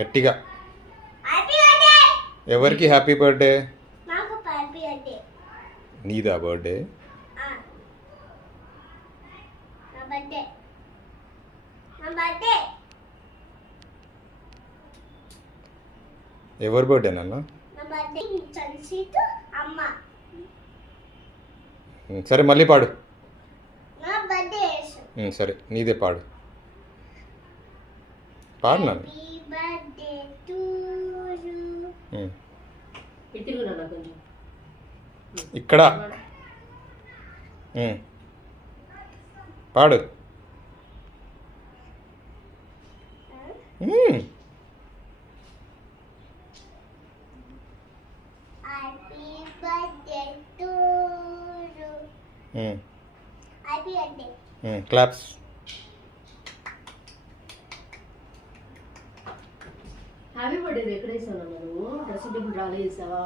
గట్టిగా. ఎవరికి happy birthday? నీదా బర్త్డే? ఎవరి బర్త్డే నాన్న? సరే మళ్ళీ పాడు. సరే నీదే పాడు. పాడు నాన్న. ఇక్కడ పాడు. క్లాప్స్. హ్యాపీ బర్త్డే ఎక్కడ వేసావు నువ్వు? డ్రెస్ ఇప్పుడు రాలేసావా?